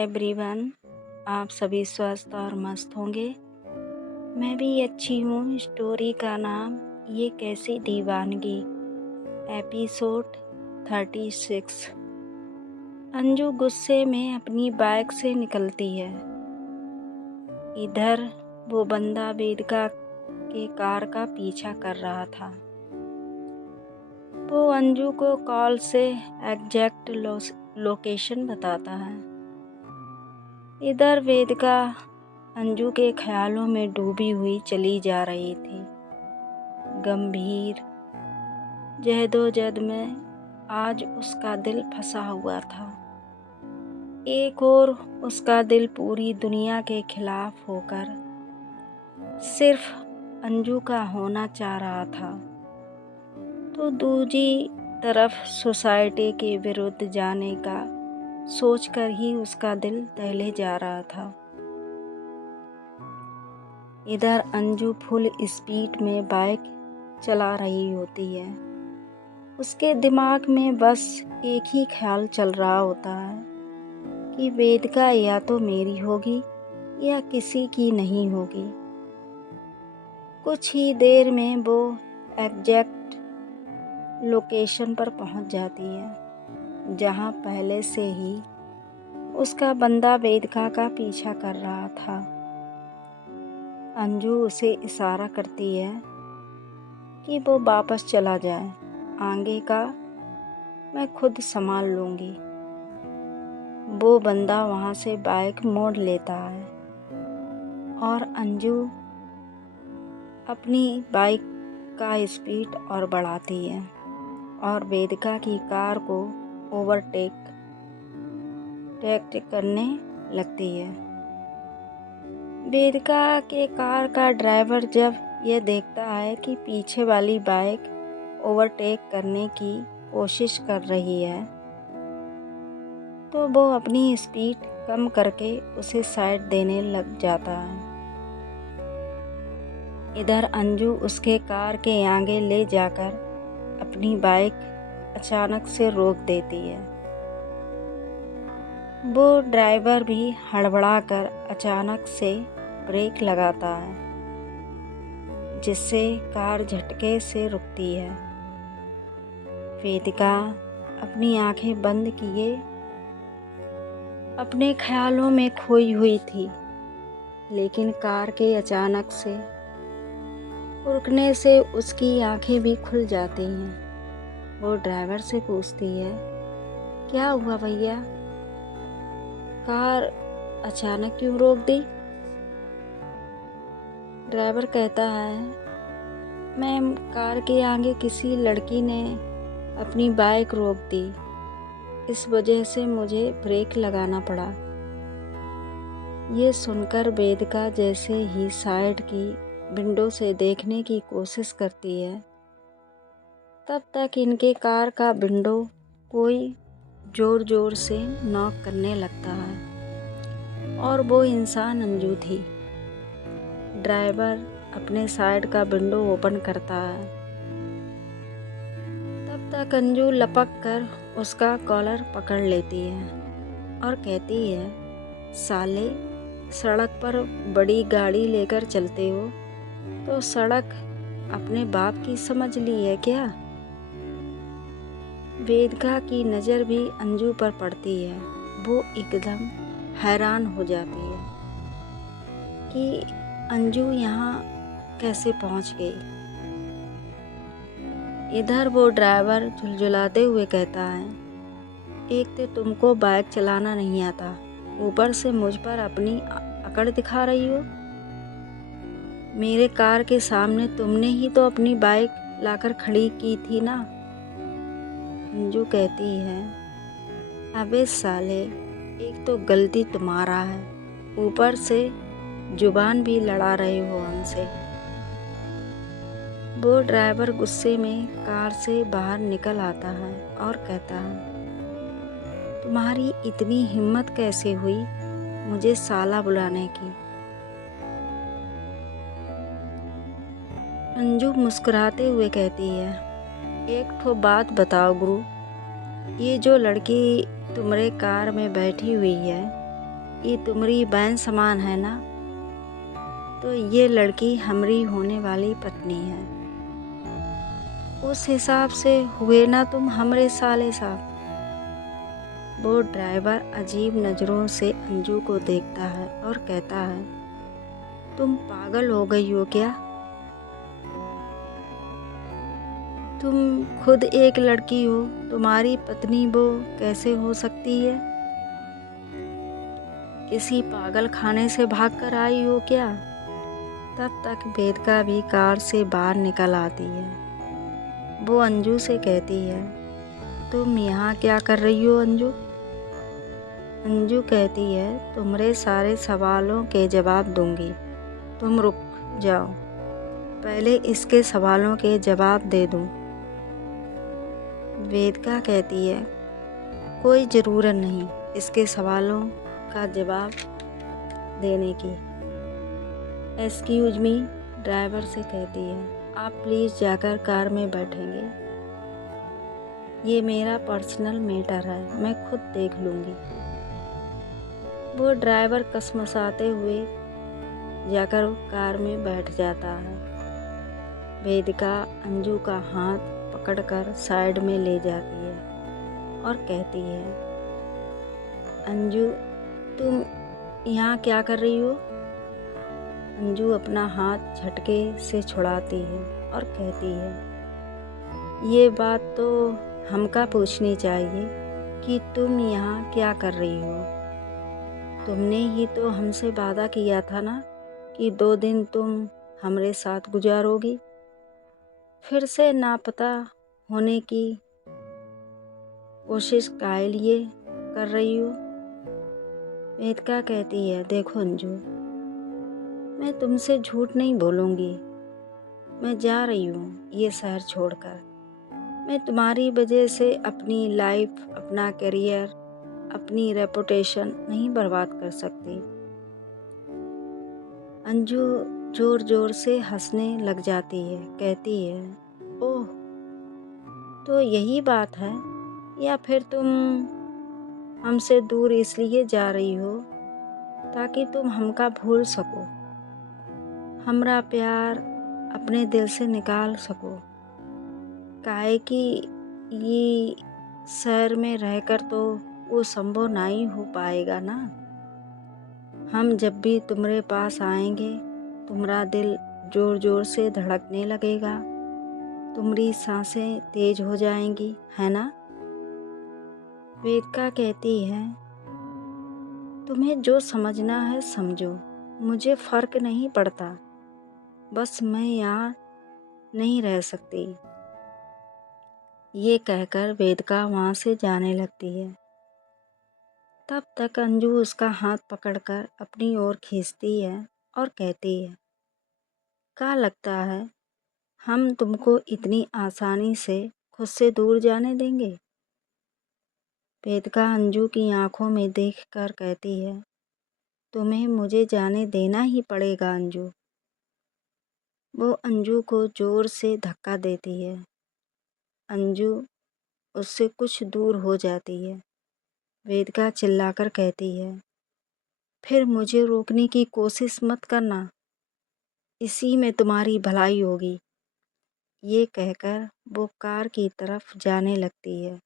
Everyone, आप सभी स्वस्थ और मस्त होंगे। मैं भी अच्छी हूँ। स्टोरी का नाम ये कैसी दीवानगी, एपिसोड 36। अंजू गुस्से में अपनी बाइक से निकलती है। इधर वो बंदा वेदिका के कार का पीछा कर रहा था। वो अंजू को कॉल से एग्जैक्ट लोकेशन बताता है। इधर वेदिका अंजू के ख्यालों में डूबी हुई चली जा रही थी। गंभीर जहदोजहद में आज उसका दिल फंसा हुआ था। एक और उसका दिल पूरी दुनिया के खिलाफ होकर सिर्फ अंजू का होना चाह रहा था, तो दूसरी तरफ सोसाइटी के विरुद्ध जाने का सोचकर ही उसका दिल दहले जा रहा था। इधर अंजू फुल स्पीड में बाइक चला रही होती है। उसके दिमाग में बस एक ही ख्याल चल रहा होता है कि वेदिका या तो मेरी होगी या किसी की नहीं होगी। कुछ ही देर में वो एग्जैक्ट लोकेशन पर पहुंच जाती है, जहां पहले से ही उसका बंदा वेदिका का पीछा कर रहा था। अंजू उसे इशारा करती है कि वो वापस चला जाए, आगे का मैं खुद संभाल लूँगी। वो बंदा वहाँ से बाइक मोड़ लेता है और अंजू अपनी बाइक का स्पीड और बढ़ाती है और वेदिका की कार को ओवरटेक करने लगती है। वेदिका के कार का ड्राइवर जब यह देखता है कि पीछे वाली बाइक ओवरटेक करने की कोशिश कर रही है, तो वो अपनी स्पीड कम करके उसे साइड देने लग जाता है। इधर अंजू उसके कार के आगे ले जाकर अपनी बाइक अचानक से रोक देती है। वो ड्राइवर भी हड़बड़ाकर अचानक से ब्रेक लगाता है, जिससे कार झटके से रुकती है। वेदिका अपनी आंखें बंद किए अपने ख्यालों में खोई हुई थी, लेकिन कार के अचानक से रुकने से उसकी आंखें भी खुल जाती हैं। वो ड्राइवर से पूछती है, क्या हुआ भैया, कार अचानक क्यों रोक दी? ड्राइवर कहता है, मैम कार के आगे किसी लड़की ने अपनी बाइक रोक दी, इस वजह से मुझे ब्रेक लगाना पड़ा। ये सुनकर वेदिका जैसे ही साइड की विंडो से देखने की कोशिश करती है, तब तक इनके कार का विंडो कोई ज़ोर ज़ोर से नॉक करने लगता है और वो इंसान अंजू थी। ड्राइवर अपने साइड का विंडो ओपन करता है। तब तक अंजू लपक कर उसका कॉलर पकड़ लेती है और कहती है, साले सड़क पर बड़ी गाड़ी लेकर चलते हो तो सड़क अपने बाप की समझ ली है क्या? वेदिका की नज़र भी अंजू पर पड़ती है। वो एकदम हैरान हो जाती है कि अंजू यहाँ कैसे पहुँच गई। इधर वो ड्राइवर झुलझुलाते हुए कहता है, एक तो तुमको बाइक चलाना नहीं आता, ऊपर से मुझ पर अपनी अकड़ दिखा रही हो। मेरे कार के सामने तुमने ही तो अपनी बाइक लाकर खड़ी की थी ना। अंजू कहती है, अबे साले, एक तो गलती तुम्हारा है, ऊपर से जुबान भी लड़ा रहे हो हमसे। वो ड्राइवर गुस्से में कार से बाहर निकल आता है और कहता है, तुम्हारी इतनी हिम्मत कैसे हुई मुझे साला बुलाने की? अंजू मुस्कुराते हुए कहती है, एक ठो बात बताओ गुरु, ये जो लड़की तुम्हारे कार में बैठी हुई है, ये तुम्हारी बहन समान है ना, तो ये लड़की हमारी होने वाली पत्नी है। उस हिसाब से हुए ना तुम हमरे साले साहब। वो ड्राइवर अजीब नज़रों से अंजू को देखता है और कहता है, तुम पागल हो गई हो क्या? तुम खुद एक लड़की हो, तुम्हारी पत्नी वो कैसे हो सकती है? किसी पागल खाने से भागकर आई हो क्या? तब तक वेदिका भी कार से बाहर निकल आती है। वो अंजू से कहती है, तुम यहाँ क्या कर रही हो अंजू? अंजू कहती है, तुम्हारे सारे सवालों के जवाब दूंगी, तुम रुक जाओ, पहले इसके सवालों के जवाब दे दूं। वेदिका कहती है, कोई ज़रूरत नहीं इसके सवालों का जवाब देने की। एक्सक्यूज मी, ड्राइवर से कहती है, आप प्लीज़ जाकर कार में बैठेंगे, ये मेरा पर्सनल मैटर है, मैं खुद देख लूँगी। वो ड्राइवर कसमसाते हुए जाकर कार में बैठ जाता है। वेदिका अंजू का हाथ पकड़कर साइड में ले जाती है और कहती है, अंजू तुम यहाँ क्या कर रही हो? अंजू अपना हाथ झटके से छुड़ाती है और कहती है, ये बात तो हमका पूछनी चाहिए कि तुम यहाँ क्या कर रही हो? तुमने ही तो हमसे वादा किया था ना कि 2 दिन तुम हमारे साथ गुजारोगी। फिर से नापता होने की कोशिश काहे लिए कर रही हो? वेदिका कहती है, देखो अंजू, मैं तुमसे झूठ नहीं बोलूँगी, मैं जा रही हूँ ये शहर छोड़कर। मैं तुम्हारी वजह से अपनी लाइफ, अपना करियर, अपनी रेपुटेशन नहीं बर्बाद कर सकती। अंजू जोर जोर से हंसने लग जाती है, कहती है, ओह तो यही बात है, या फिर तुम हमसे दूर इसलिए जा रही हो ताकि तुम हमका भूल सको, हमरा प्यार अपने दिल से निकाल सको। काहे कि ये शहर में रहकर तो वो संभव नहीं हो पाएगा ना। हम जब भी तुम्हारे पास आएंगे, तुम्हारा दिल जोर जोर से धड़कने लगेगा, तुम्हारी सांसें तेज हो जाएंगी, है ना? वेदिका कहती है, तुम्हें जो समझना है समझो, मुझे फ़र्क नहीं पड़ता, बस मैं यहाँ नहीं रह सकती। ये कहकर वेदिका वहाँ से जाने लगती है। तब तक अंजू उसका हाथ पकड़कर अपनी ओर खींचती है और कहती है, क्या लगता है हम तुमको इतनी आसानी से खुद से दूर जाने देंगे? वेदिका अंजू की आंखों में देखकर कहती है, तुम्हें मुझे जाने देना ही पड़ेगा अंजू। वो अंजू को जोर से धक्का देती है। अंजू उससे कुछ दूर हो जाती है। वेदिका चिल्लाकर कहती है, फिर मुझे रोकने की कोशिश मत करना, इसी में तुम्हारी भलाई होगी। ये कहकर वो कार की तरफ जाने लगती है।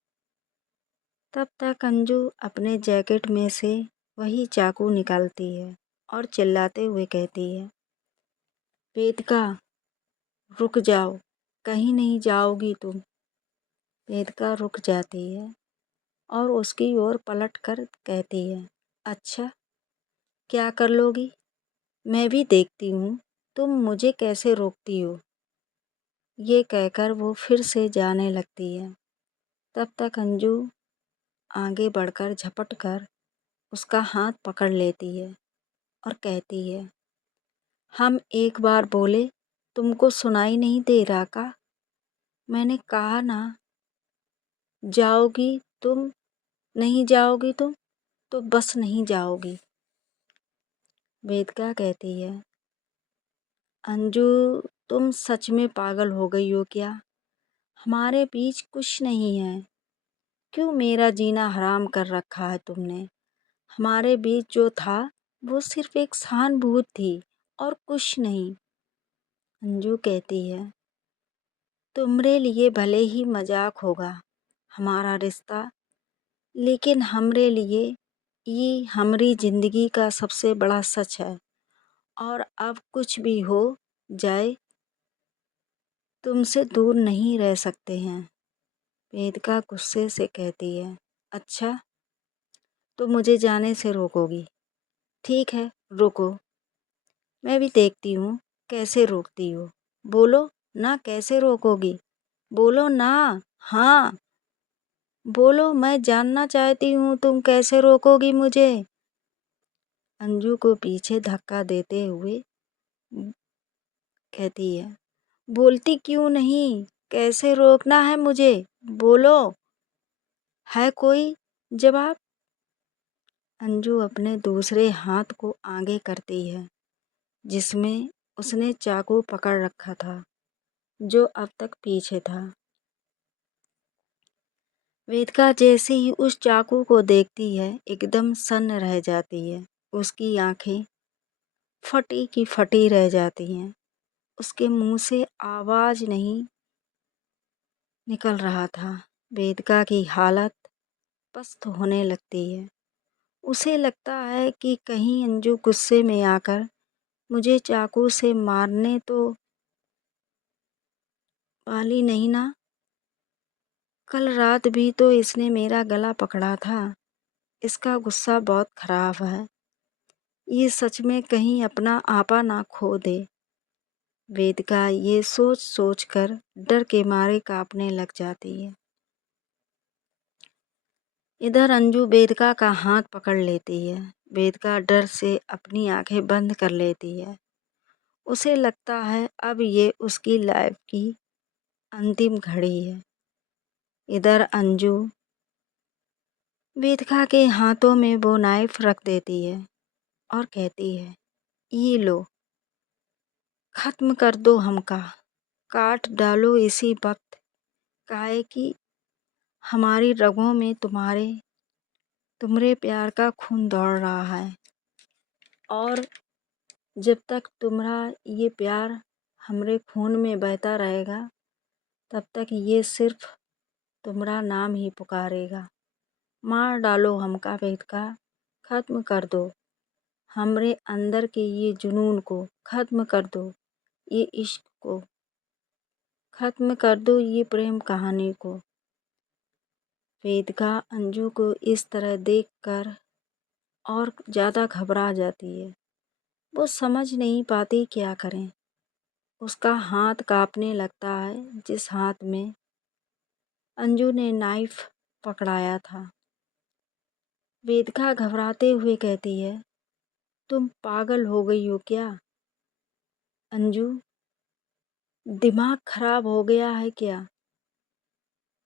तब तक अंजू अपने जैकेट में से वही चाकू निकालती है और चिल्लाते हुए कहती है, वेदिका रुक जाओ, कहीं नहीं जाओगी तुम। वेदिका रुक जाती है और उसकी ओर पलट कर कहती है, अच्छा क्या कर लोगी? मैं भी देखती हूँ तुम मुझे कैसे रोकती हो। ये कहकर वो फिर से जाने लगती है। तब तक अंजू आगे बढ़कर झपट कर उसका हाथ पकड़ लेती है और कहती है, हम एक बार बोले, तुमको सुनाई नहीं दे रहा का? मैंने कहा ना, जाओगी तुम, नहीं जाओगी तुम, तो बस नहीं जाओगी। वेदिका कहती है, अंजू तुम सच में पागल हो गई हो क्या? हमारे बीच कुछ नहीं है, क्यों मेरा जीना हराम कर रखा है तुमने? हमारे बीच जो था वो सिर्फ एक सहानुभूति थी और कुछ नहीं। अंजू कहती है, तुम्हारे लिए भले ही मजाक होगा हमारा रिश्ता, लेकिन हमरे लिए ये हमारी जिंदगी का सबसे बड़ा सच है। और अब कुछ भी हो जाए तुमसे दूर नहीं रह सकते हैं। वेदिका गुस्से से कहती है, अच्छा तो मुझे जाने से रोकोगी? ठीक है, रुको, मैं भी देखती हूँ कैसे रोकती हो। बोलो ना, कैसे रोकोगी? बोलो ना। हाँ बोलो, मैं जानना चाहती हूँ तुम कैसे रोकोगी मुझे। अंजू को पीछे धक्का देते हुए कहती है, बोलती क्यों नहीं? कैसे रोकना है मुझे? बोलो, है कोई जवाब? अंजू अपने दूसरे हाथ को आगे करती है जिसमें उसने चाकू पकड़ रखा था, जो अब तक पीछे था। वेदिका जैसे ही उस चाकू को देखती है एकदम सन्न रह जाती है। उसकी आंखें फटी की फटी रह जाती हैं। उसके मुंह से आवाज नहीं निकल रहा था। वेदिका की हालत पस्त होने लगती है। उसे लगता है कि कहीं अंजू गुस्से में आकर मुझे चाकू से मारने तो वाली नहीं ना। कल रात भी तो इसने मेरा गला पकड़ा था। इसका गुस्सा बहुत खराब है। ये सच में कहीं अपना आपा ना खो दे। वेदिका ये सोच सोच कर डर के मारे कांपने लग जाती है। इधर अंजू वेदिका का हाथ पकड़ लेती है। वेदिका डर से अपनी आंखें बंद कर लेती है। उसे लगता है अब ये उसकी लाइफ की अंतिम घड़ी है। इधर अंजू वेदिका के हाथों में वो नाइफ रख देती है और कहती है, ये लो, खत्म कर दो हमका, काट डालो इसी वक्त। काहे कि हमारी रगों में तुम्हारे प्यार का खून दौड़ रहा है। और जब तक तुम्हारा ये प्यार हमरे खून में बहता रहेगा तब तक ये सिर्फ तुम्हारा नाम ही पुकारेगा। मार डालो हमका वेदिका, खत्म कर दो हमरे अंदर के ये जुनून को, खत्म कर दो ये इश्क को, खत्म कर दो ये प्रेम कहानी को। वेदिका अंजू को इस तरह देखकर और ज़्यादा घबरा जाती है। वो समझ नहीं पाती क्या करें। उसका हाथ कांपने लगता है जिस हाथ में अंजू ने नाइफ पकड़ाया था। वेदिका घबराते हुए कहती है, तुम पागल हो गई हो क्या? अंजू, दिमाग खराब हो गया है क्या?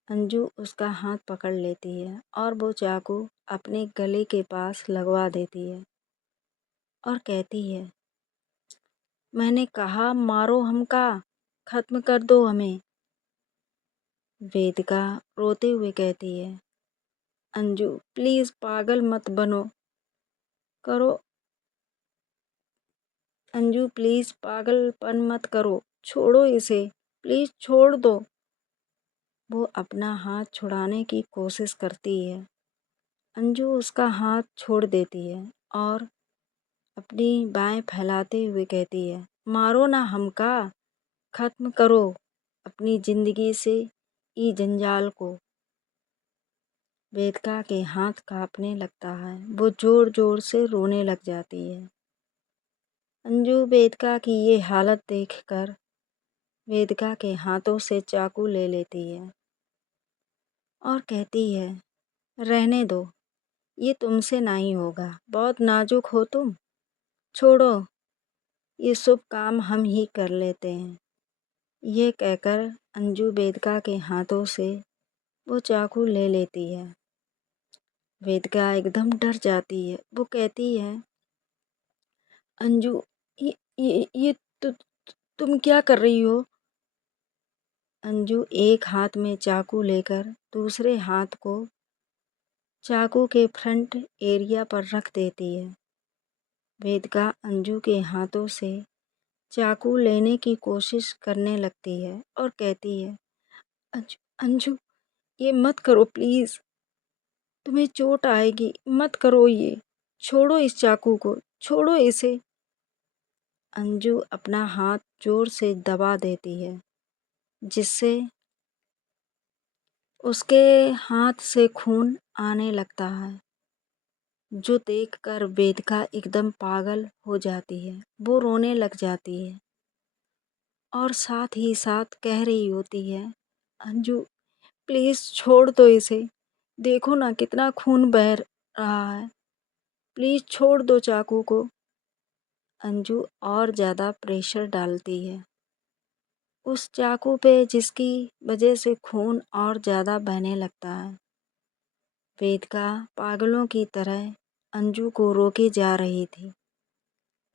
अंजू उसका हाथ पकड़ लेती है और वो चाकू अपने गले के पास लगवा देती है और कहती है, मैंने कहा मारो हमका, खत्म कर दो हमें। वेदिका रोते हुए कहती है, अंजू प्लीज पागल मत बनो करो। अंजू प्लीज पागलपन मत करो, छोड़ो इसे, प्लीज छोड़ दो। वो अपना हाथ छुड़ाने की कोशिश करती है। अंजू उसका हाथ छोड़ देती है और अपनी बाहें फैलाते हुए कहती है, मारो ना हमका, खत्म करो अपनी जिंदगी से ई जंजाल को। वेदिका के हाथ कांपने लगता है। वो जोर जोर से रोने लग जाती है। अंजू वेदिका की ये हालत देखकर वेदिका के हाथों से चाकू ले लेती है और कहती है, रहने दो, ये तुमसे नहीं होगा, बहुत नाजुक हो तुम, छोड़ो, ये शुभ काम हम ही कर लेते हैं। ये कहकर अंजू वेदिका के हाथों से वो चाकू ले लेती है। वेदिका एकदम डर जाती है। वो कहती है, अंजू, ये तुम क्या कर रही हो? अंजू एक हाथ में चाकू लेकर दूसरे हाथ को चाकू के फ्रंट एरिया पर रख देती है। वेदिका अंजू के हाथों से चाकू लेने की कोशिश करने लगती है और कहती है, अंजू अंजू ये मत करो प्लीज़, तुम्हें चोट आएगी, मत करो ये, छोड़ो इस चाकू को, छोड़ो इसे। अंजू अपना हाथ जोर से दबा देती है, जिससे उसके हाथ से खून आने लगता है, जो देखकर वेदिका एकदम पागल हो जाती है। वो रोने लग जाती है और साथ ही साथ कह रही होती है, अंजू प्लीज़ छोड़ दो इसे, देखो ना कितना खून बह रहा है, प्लीज़ छोड़ दो चाकू को। अंजू और ज़्यादा प्रेशर डालती है उस चाकू पे, जिसकी वजह से खून और ज़्यादा बहने लगता है। वेदिका पागलों की तरह अंजू को रोके जा रही थी,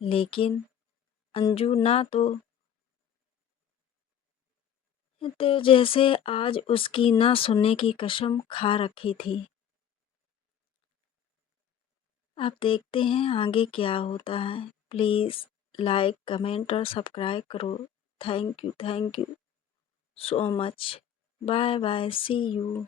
लेकिन अंजू ना तो जैसे आज उसकी ना सुनने की कसम खा रखी थी। अब देखते हैं आगे क्या होता है। प्लीज़ लाइक, कमेंट और सब्सक्राइब करो। Thank you so much. Bye bye, see you.